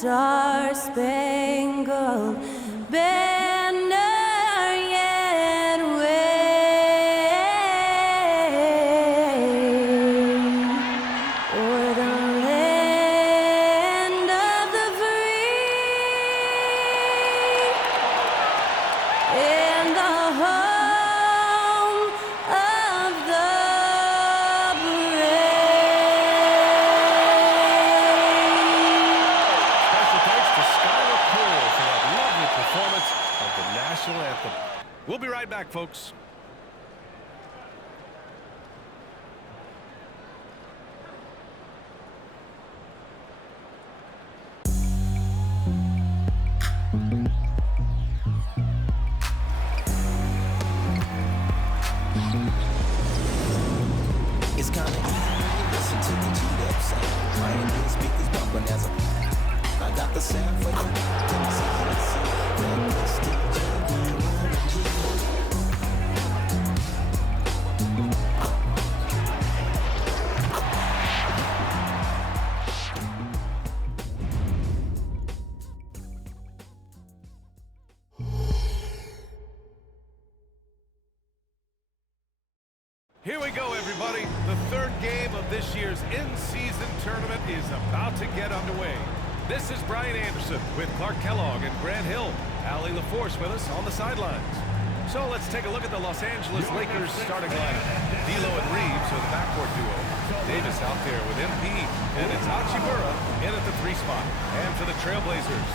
star-spangled banner yet wave o'er the land of the free and the home of the brave. Special thanks to Skylar Cole for that lovely performance of the national anthem. We'll be right back, folks. It's kinda easy when you listen to the G-Dub sound. My Indian speakers bumping as I got the sound for you. Here we go, everybody. The third game of this year's in-season tournament is about to get underway. This is Brian Anderson with Clark Kellogg and Grant Hill. Allie LaForce with us on the sidelines. So let's take a look at the Los Angeles Lakers starting lineup. D'Lo and Reeves are the backcourt duo. Davis out there with MP, and it's Hachimura in at the 3 spot. And for the Trailblazers,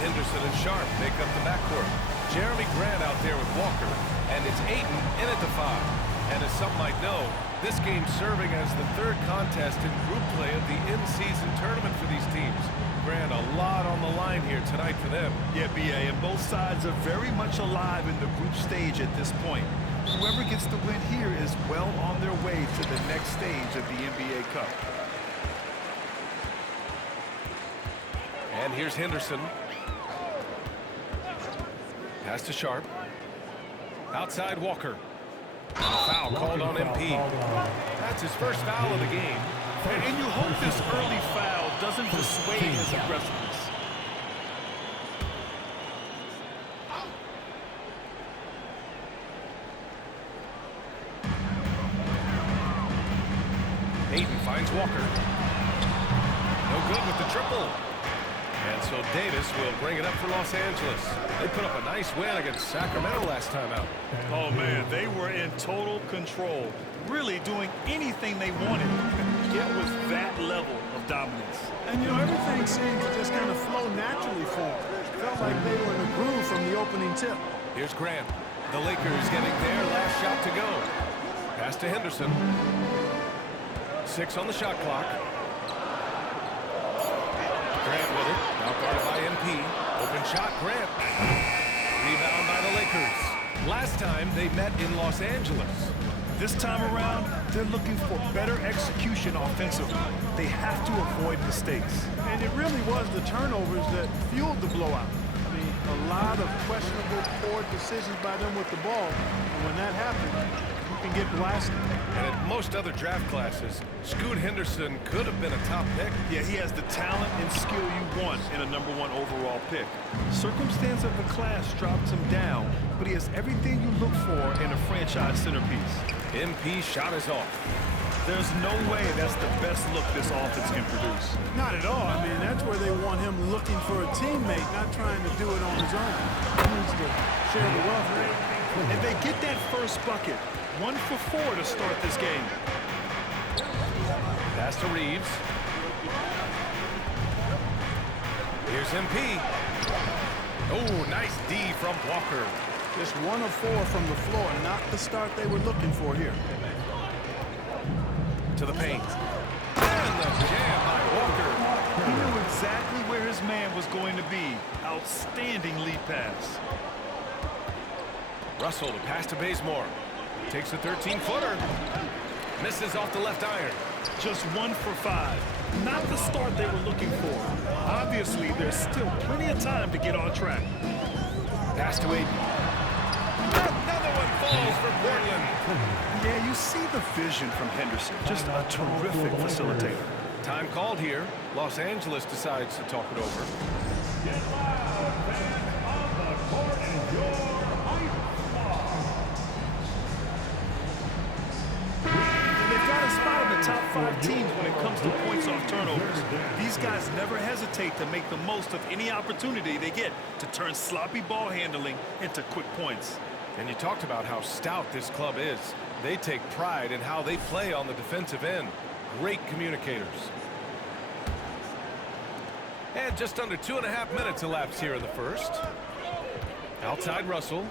Henderson and Sharp make up the backcourt. Jeremy Grant out there with Walker, and it's Ayton in at the 5. And as some might know, this game serving as the third contest in group play of the in-season tournament for these teams. Grant, a lot on the line here tonight for them. Yeah, BA, and both sides are very much alive in the group stage at this point. Whoever gets the win here is well on their way to the next stage of the NBA Cup. And here's Henderson. Pass to Sharp. Outside Walker. Foul called on MP. That's his first foul of the game. And you hope this early foul doesn't dissuade his aggressiveness. Ayton finds Walker. No good with the triple. And so Davis will bring it up for Los Angeles. They put up a nice win against Sacramento last time out. Oh, man, they were in total control, really doing anything they wanted. It was that level of dominance. And, you know, everything seemed to just kind of flow naturally for them. Felt like they were in a groove from the opening tip. Here's Grant. The Lakers getting their last shot to go. Pass to Henderson. 6 on the shot clock. Grant with it. Now guarded by MP. Open shot, Grant. Rebound by the Lakers. Last time they met in Los Angeles. This time around, they're looking for better execution offensively. They have to avoid mistakes. And it really was the turnovers that fueled the blowout. I mean, a lot of questionable, poor decisions by them with the ball. And when that happens, you can get blasted. And in most other draft classes, Scoot Henderson could have been a top pick. Yeah, he has the talent and skill you want in a #1 overall pick. Circumstance of the class dropped him down, but he has everything you look for in a franchise centerpiece. MP shot is off. There's no way that's the best look this offense can produce. Not at all. I mean, that's where they want him looking for a teammate, not trying to do it on his own. He needs to share the wealth there. And they get that first bucket. 1 for 4 to start this game. Pass to Reeves. Here's MP. Oh, nice D from Walker. Just 1 of 4 from the floor, not the start they were looking for here. To the paint. And the jam by Walker. He knew exactly where his man was going to be. Outstanding lead pass. Russell to pass to Bazemore. Takes a 13-footer. Misses off the left iron. Just 1 for 5. Not the start they were looking for. Obviously, there's still plenty of time to get on track. Pass to Ayton. Another one falls for Portland. Yeah, you see the vision from Henderson. Just a terrific facilitator. Time called here. Los Angeles decides to talk it over. Get loud, fans on the court is your ice And they've got a spot in the top 5 teams when it comes to points off turnovers. These guys never hesitate to make the most of any opportunity they get to turn sloppy ball handling into quick points. And you talked about how stout this club is. They take pride in how they play on the defensive end. Great communicators. And just under 2.5 minutes elapsed here in the first. Outside Russell.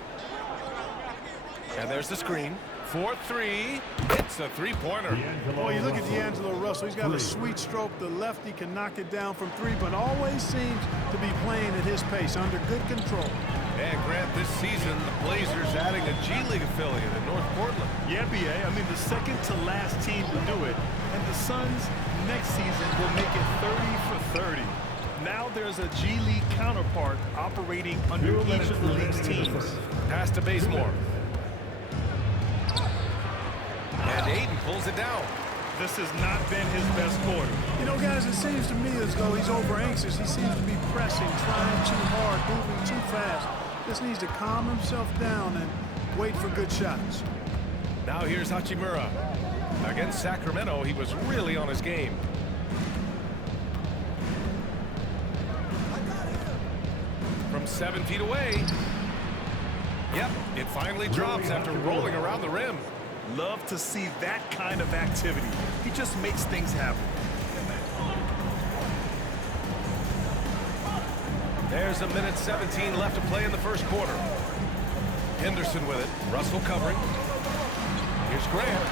And there's the screen. 4-3. It's a three-pointer. Boy, you look at D'Angelo Russell. He's got a sweet stroke. The lefty can knock it down from 3, but always seems to be playing at his pace, under good control. And Grant, this season, the Blazers adding a G League affiliate in North Portland. Yeah, BA. I mean, the second to last team to do it. And the Suns next season will make it 30 for 30. Now there's a G League counterpart operating under each of the league's teams. Pass to Bazemore. And Aiden pulls it down. This has not been his best quarter. You know, guys, it seems to me as though he's over anxious. He seems to be pressing, trying too hard, moving too fast. Just needs to calm himself down and wait for good shots. Now here's Hachimura. Against Sacramento, he was really on his game. From 7 feet away. Yep, it finally drops after rolling around the rim. Love to see that kind of activity. He just makes things happen. There's 1:17 left to play in the first quarter. Henderson with it. Russell covering. Here's Grant.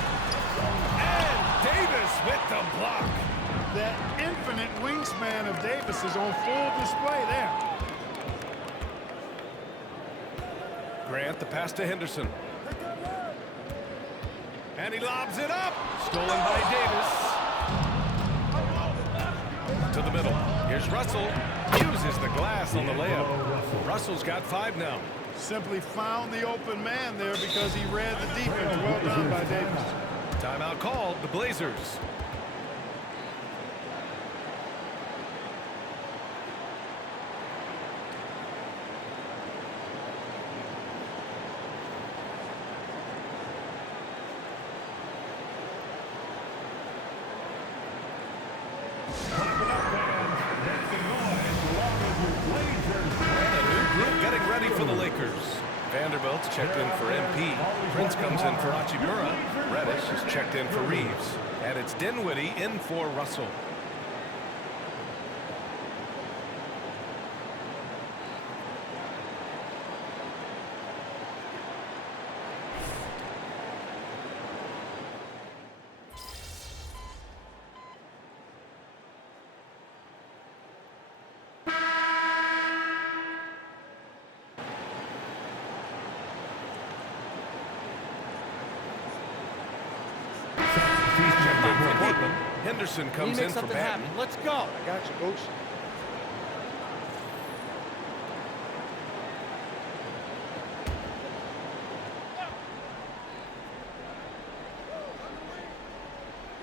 And Davis with the block. That infinite wingspan of Davis is on full display there. Grant, the pass to Henderson. And he lobs it up. Stolen by Davis. To the middle. Here's Russell. Uses the glass on the layup. Russell's got 5 now. Simply found the open man there because he read the defense. Well done by Davis. Timeout called, the Blazers. Vanderbilt's checked in for MP. Prince comes in for Hachimura. Reddish is checked in for Reeves. And it's Dinwiddie in for Russell. Henderson comes in for Batten. Let's go. I got you, coach.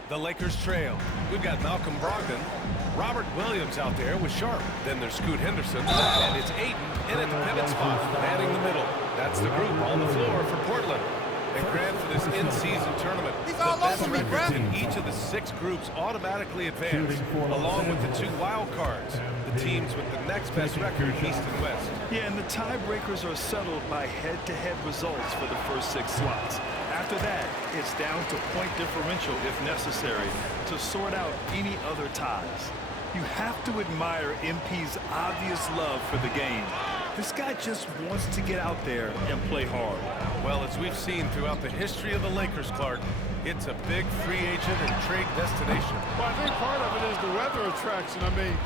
The Lakers trail. We've got Malcolm Brogdon. Robert Williams out there with Sharp. Then there's Scoot Henderson. And it's Ayton in at the pivot spot, manning the middle. That's the group on the floor for Portland. And Grant, for this in-season tournament, the best records in each of the 6 groups automatically advance, along with the 2 wild cards, the teams with the next best record, East and West. Yeah, and the tiebreakers are settled by head-to-head results for the first 6 slots. After that, it's down to point differential if necessary to sort out any other ties. You have to admire MP's obvious love for the game. This guy just wants to get out there and play hard. Well, as we've seen throughout the history of the Lakers, Clark, it's a big free agent and trade destination. Well, I think part of it is the weather attraction. I mean,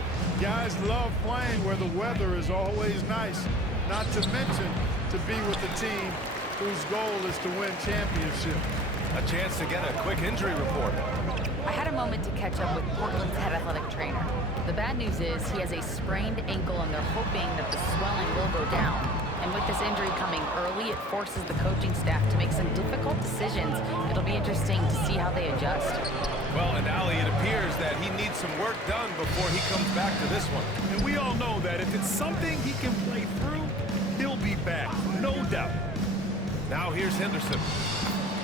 guys love playing where the weather is always nice, not to mention to be with the team whose goal is to win championship. A chance to get a quick injury report. I had a moment to catch up with Portland's head athletic trainer. The bad news is he has a sprained ankle and they're hoping that the swelling will go down. And with this injury coming early, it forces the coaching staff to make some difficult decisions. It'll be interesting to see how they adjust. Well, and Ali, it appears that he needs some work done before he comes back to this one. And we all know that if it's something he can play through, he'll be back, no doubt. Now here's Henderson.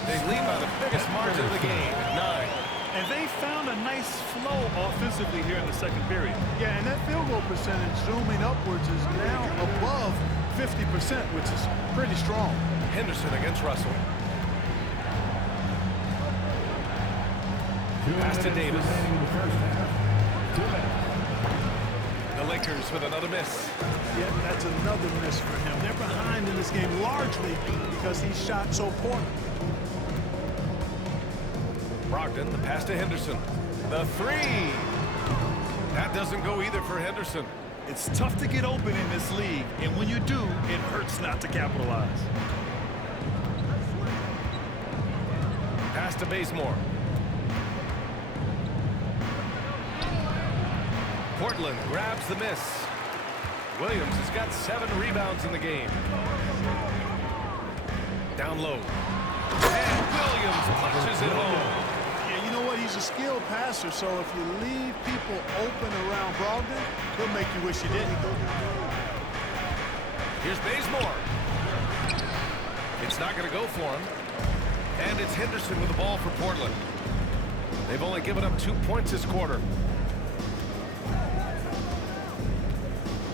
They lead by the biggest margin of the game at 9. And they found a nice flow offensively here in the second period. Yeah, and that field goal percentage zooming upwards is now above 50%, which is pretty strong. Henderson against Russell. Pass to Davis. The Lakers with another miss. Yeah, that's another miss for him. They're behind in this game largely because he shot so poorly. Brogdon, the pass to Henderson. The three. That doesn't go either for Henderson. It's tough to get open in this league, and when you do, it hurts not to capitalize. Pass to Bazemore. Portland grabs the miss. Williams has got 7 rebounds in the game. Down low. And Williams punches it home. Yeah, you know what? He's a skilled passer, so if you leave people open around Brogdon, he'll make you wish you didn't. Here's Bazemore. It's not going to go for him. And it's Henderson with the ball for Portland. They've only given up 2 points this quarter.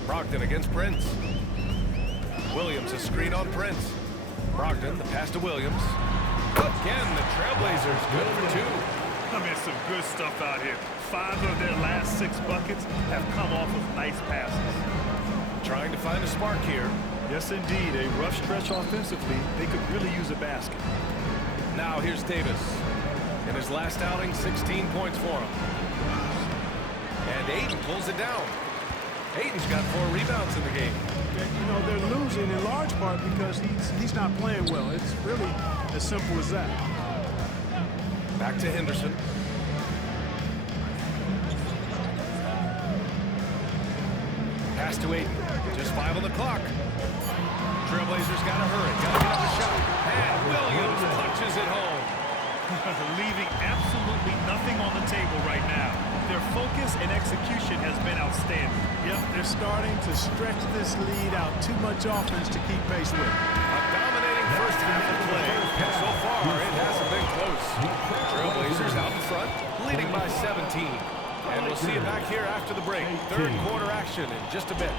Brogdon against Prince. Williams a screen on Prince. Brogdon, the pass to Williams. Again, the Trailblazers good for 2. I mean, some good stuff out here. 5 of their last 6 buckets have come off of nice passes. Trying to find a spark here. Yes, indeed. A rough stretch offensively. They could really use a basket. Now here's Davis. In his last outing, 16 points for him. And Ayton pulls it down. Ayton's got 4 rebounds in the game. You know, they're losing in large part because he's not playing well. It's really as simple as that. Back to Henderson. Pass to Ayton. Just 5 on the clock. Trailblazers got to hurry. Got to get up a shot. And Williams punches it home. Leaving absolutely nothing on the table right now. Their focus and execution has been outstanding. Yep, they're starting to stretch this lead out. Too much offense to keep pace with. A dominating first half of play. And so far, it hasn't been close. Trailblazers out in front, leading by 17. And we'll see you back here after the break. Third quarter action in just a bit.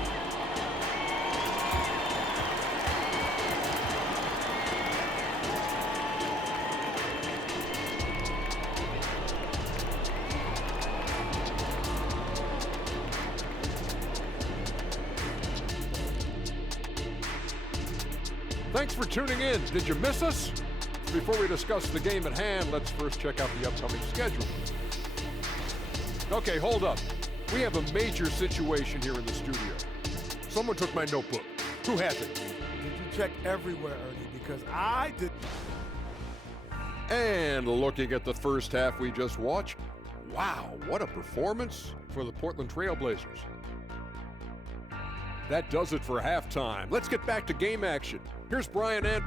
Thanks for tuning in. Did you miss us? Before we discuss the game at hand, let's first check out the upcoming schedule. Okay, hold up. We have a major situation here in the studio. Someone took my notebook. Who has it? Did you check everywhere, Ernie? Because I did. And looking at the first half we just watched, wow, what a performance for the Portland Trailblazers. That does it for halftime. Let's get back to game action. Here's Brian and...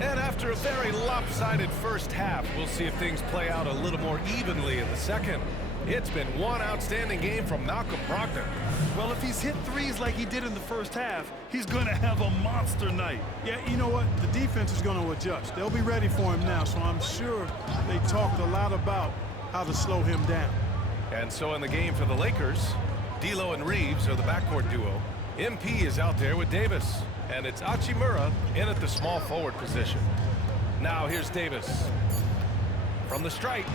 And after a very lopsided first half, we'll see if things play out a little more evenly in the second. It's been one outstanding game from Malcolm Brogdon. Well, if he's hit threes like he did in the first half, he's going to have a monster night. Yeah, you know what? The defense is going to adjust. They'll be ready for him now, so I'm sure they talked a lot about how to slow him down. And so in the game for the Lakers, D'Lo and Reeves are the backcourt duo. MP is out there with Davis, and it's Hachimura in at the small forward position. Now here's Davis. From the stripe.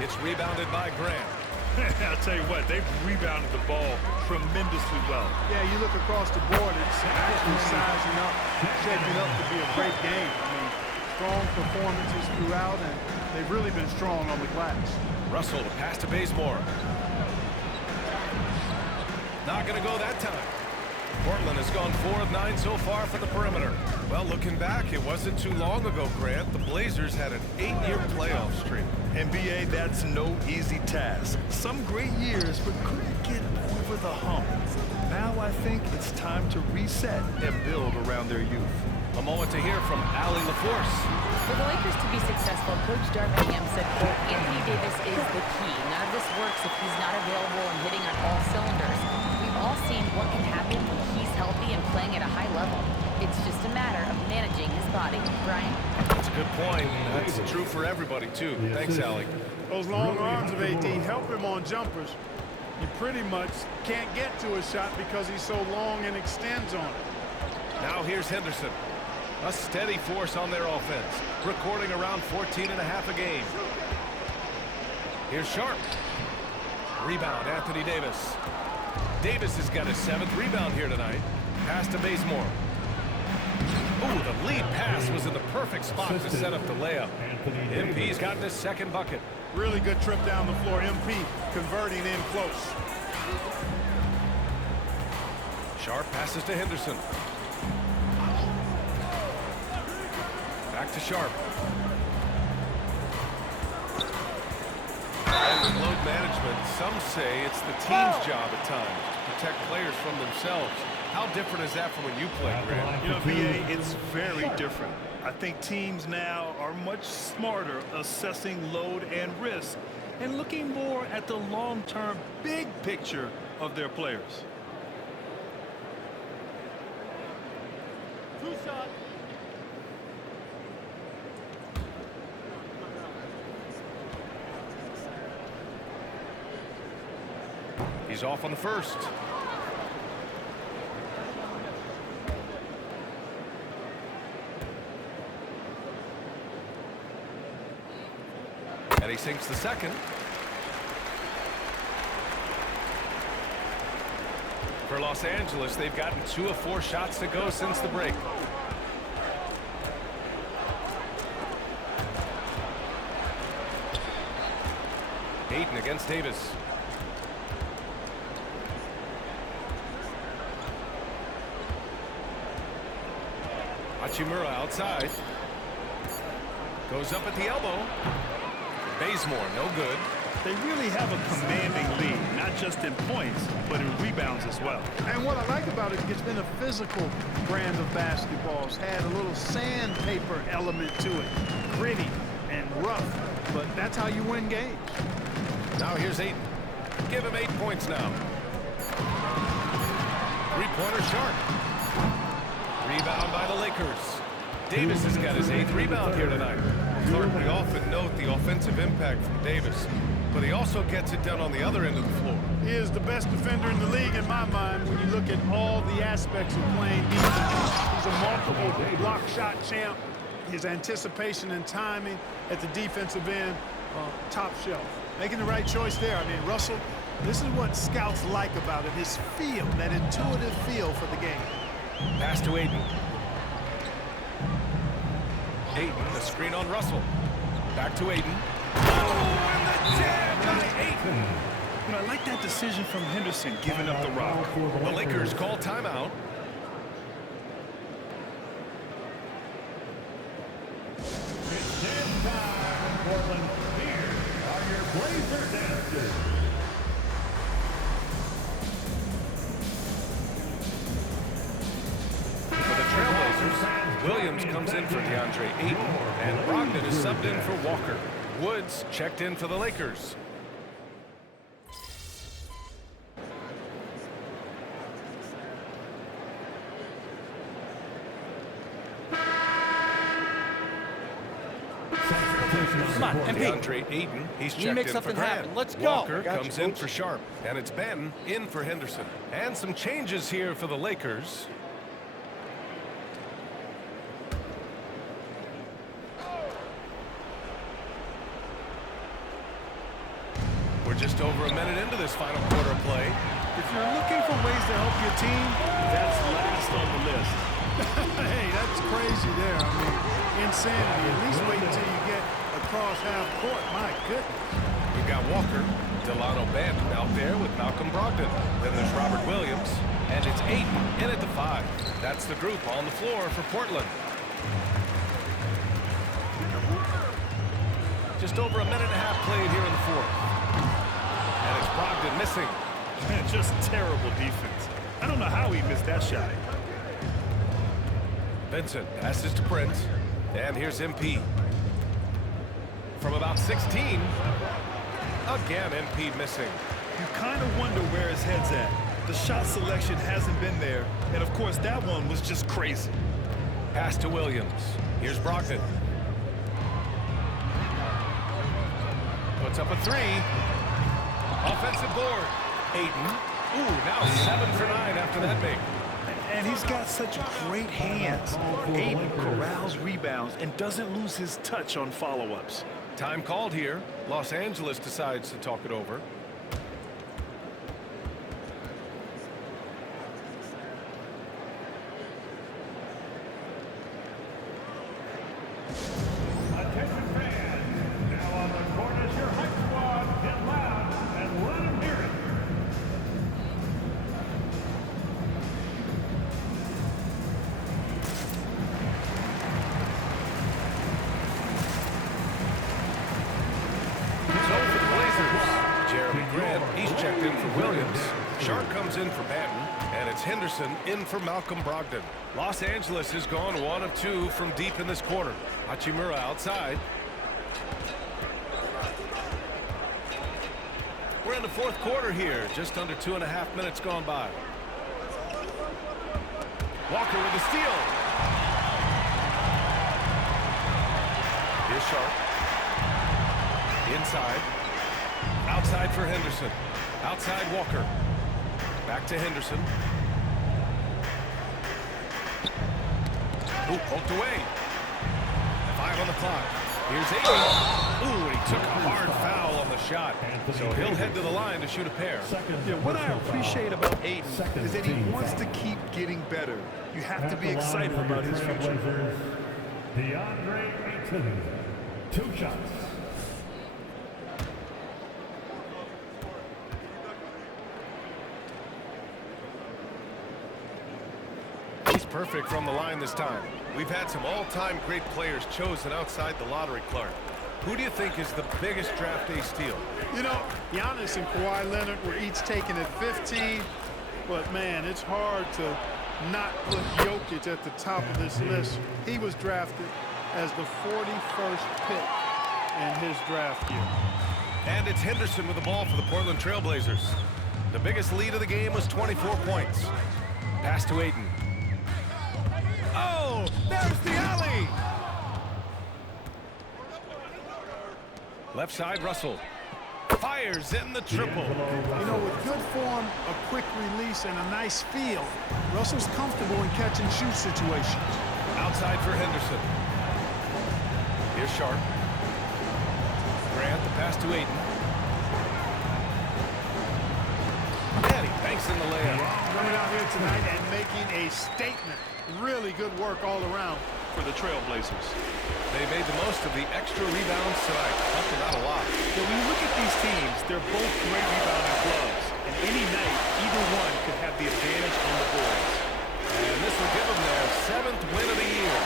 It's rebounded by Grant. I'll tell you what, they've rebounded the ball tremendously well. Yeah, you look across the board, it's actually sizing up, shaping up to be a great game. I mean, strong performances throughout, and they've really been strong on the glass. Russell, the pass to Bazemore. Not going to go that time. Portland has gone 4 of 9 so far from the perimeter. Well, looking back, it wasn't too long ago, Grant. The Blazers had an 8-year playoff streak. NBA, that's no easy task. Some great years, but couldn't get over the hump. Now I think it's time to reset and build around their youth. A moment to hear from Allie LaForce. For the Lakers to be successful, Coach Darvin Ham said, quote, Anthony Davis is the key. None of this works if he's not available and hitting on all cylinders. We've all seen what can happen when he's healthy and playing at a high level. It's just a matter of managing his body. Brian? That's a good point. That's true for everybody, too. Thanks, Allie. Those long arms of AD help him on jumpers. You pretty much can't get to his shot because he's so long and extends on it. Now here's Henderson. A steady force on their offense, recording around 14.5 a game. Here's Sharp. Rebound, Anthony Davis. Davis has got his 7th rebound here tonight. Pass to Bazemore. Ooh, the lead pass was in the perfect spot to set up the layup. MP's gotten his 2nd bucket. Really good trip down the floor. MP converting in close. Sharp passes to Henderson. Back to Sharp. And with load management, some say it's the team's job at times to protect players from themselves. How different is that from when you played, Grant? You know, BA, it's very different. I think teams now are much smarter assessing load and risk and looking more at the long-term big picture of their players. He's off on the first. And he sinks the second. For Los Angeles, they've gotten 2 of 4 shots to go since the break. Ayton against Davis. Hachimura outside. Goes up at the elbow. Bazemore, no good. They really have a commanding lead, not just in points, but in rebounds as well. And what I like about it, it's been a physical brand of basketball. It's had a little sandpaper element to it. Gritty and rough, but that's how you win games. Now here's Ayton. Give him 8 points now. 3-pointer Sharp. Rebound by the Lakers. Davis has got his 8th rebound here tonight. Clark, we often note the offensive impact from Davis, but he also gets it done on the other end of the floor. He is the best defender in the league in my mind when you look at all the aspects of playing defense. He's a multiple block shot champ. His anticipation and timing at the defensive end, top shelf. Making the right choice there. I mean, Russell, this is what scouts like about him, his feel, that intuitive feel for the game. Pass to Ayton. Ayton, the screen on Russell. Back to Ayton. Oh, and the jam by Ayton. You know, I like that decision from Henderson, giving up the rock. The Lakers call timeout. It's dance time, Portland. Here are your Blazer dancers. For the Trailblazers, Williams comes in for DeAndre Ayton, and Brogdon is subbed in for Walker. Woods checked in for the Lakers. Come on, MP. DeAndre Ayton, he's checked make in something for Grant. happen. Let's go. Walker Got comes you, in coach. for Sharp, and it's Banton in for Henderson. And some changes here for the Lakers. We're just over a minute into this final quarter of play. If you're looking for ways to help your team, that's last on the list. Hey, that's crazy there. I mean, insanity. At least wait until you get across half court. My goodness. We've got Walker, Delano Banton out there with Malcolm Brogdon. Then there's Robert Williams, and it's Ayton in at the 5. That's the group on the floor for Portland. Just over a minute and a half played here in the fourth. And it's Brogdon missing. Man, just terrible defense. I don't know how he missed that shot. Vincent passes to Prince. And here's MP. From about 16. Again, MP missing. You kind of wonder where his head's at. The shot selection hasn't been there. And, of course, that one was just crazy. Pass to Williams. Here's Brogdon. Puts up a three. Offensive board. Ayton. Ooh, now 7 for 9 after that make. And he's got such great hands. Ayton corrals rebounds and doesn't lose his touch on follow-ups. Time called here. Los Angeles decides to talk it over. Attention fans. Now on the court is your hype squad. Get loud and let them hear it. So for the Blazers, Jeremy Grant, he's checked in for Williams. Sharp comes in for Banton, and it's Henderson in for Malcolm Brogdon. Los Angeles has gone 1 of 2 from deep in this quarter. Hachimura outside. We're in the fourth quarter here, just under 2.5 minutes gone by. Walker with a steal. Here's Sharp. Inside. Outside for Henderson. Outside Walker. Back to Henderson. Ooh, poked away. 5 on the clock. Here's Ayton. Ooh, and he took a hard foul on the shot. So he'll head to the line to shoot a pair. Yeah, what I appreciate about Ayton is that he wants to keep getting better. You have to be excited about his future. DeAndre Ayton. 2 shots. He's perfect from the line this time. We've had some all-time great players chosen outside the lottery, Clark. Who do you think is the biggest draft day steal? You know, Giannis and Kawhi Leonard were each taken at 15, but man, it's hard to not put Jokic at the top of this list. He was drafted as the 41st pick in his draft year. And it's Henderson with the ball for the Portland Trailblazers. The biggest lead of the game was 24 points. Pass to Ayton. Oh, there's the alley! Left side, Russell. Fires in the triple. You know, with good form, a quick release, and a nice feel, Russell's comfortable in catch and shoot situations. Outside for Henderson. Here's Sharp. Grant, the pass to Ayton. And he banks in the layup. Coming out here tonight and making a statement. Really good work all around For the Trailblazers. They made the most of the extra rebounds tonight. Helped them out a lot. Yeah, when you look at these teams, they're both great rebounding clubs. And any night, either one could have the advantage on the boards. And this will give them their 7th win of the year.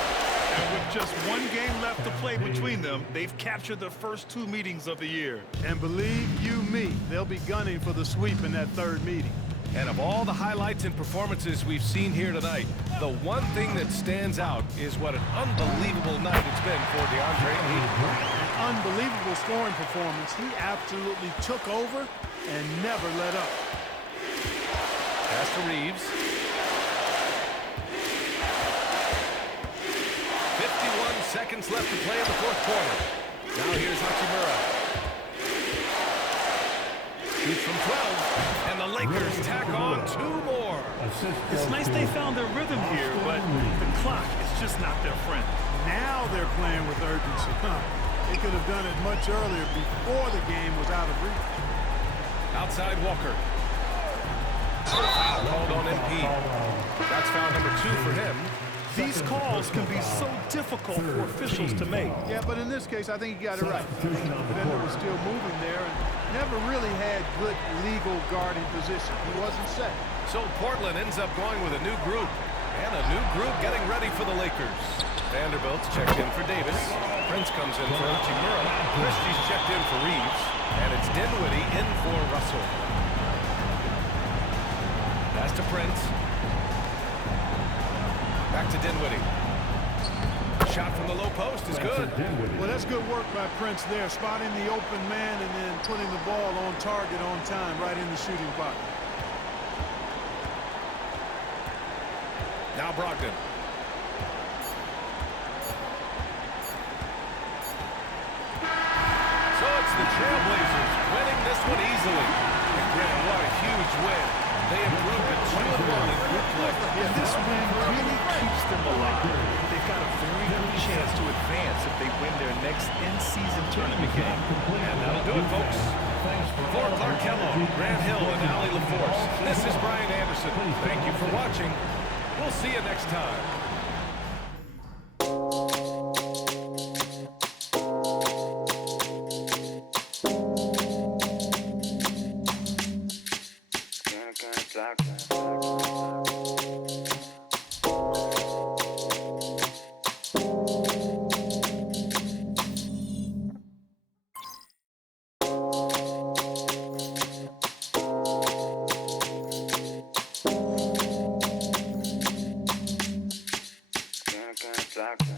And with just 1 game left to play between them, they've captured the first 2 meetings of the year. And believe you me, they'll be gunning for the sweep in that 3rd meeting. And of all the highlights and performances we've seen here tonight, the one thing that stands out is what an unbelievable night it's been for DeAndre Ayton. An unbelievable scoring performance. He absolutely took over and never let up. Pass to Reeves. 51 seconds left to play in the 4th quarter. Now here's Hachimura. Shoots from 12, and the Lakers tack on 2 more. It's nice they found their rhythm here, but the clock is just not their friend. Now they're playing with urgency. They could have done it much earlier before the game was out of reach. Outside Walker. Foul called on MP. That's foul number 2 for him. These calls can be so difficult for officials to make. Yeah, but in this case, I think he got it right. The defender was still moving there and never really had good legal guarding position. He wasn't set. So Portland ends up going with a new group. And a new group getting ready for the Lakers. Vanderbilt's checked in for Davis. Prince comes in for Hachimura. Christie's checked in for Reeves. And it's Dinwiddie in for Russell. Pass Pass to Prince. Back to Dinwiddie. Shot from the low post is good. Well, that's good work by Prince there, spotting the open man and then putting the ball on target on time right in the shooting pocket. Now Brogdon. So it's the Trailblazers winning this one easily. And Grant, what a huge win. They improved to 2-1 in group play. Yeah, this win really keeps them alive. They've got a very good chance to advance if they win their next in-season tournament game. And that'll do it, folks. For Clark Kellogg, Grant Hill, and Allie LaForce, this is Brian Anderson. Thank you for watching. We'll see you next time. Black.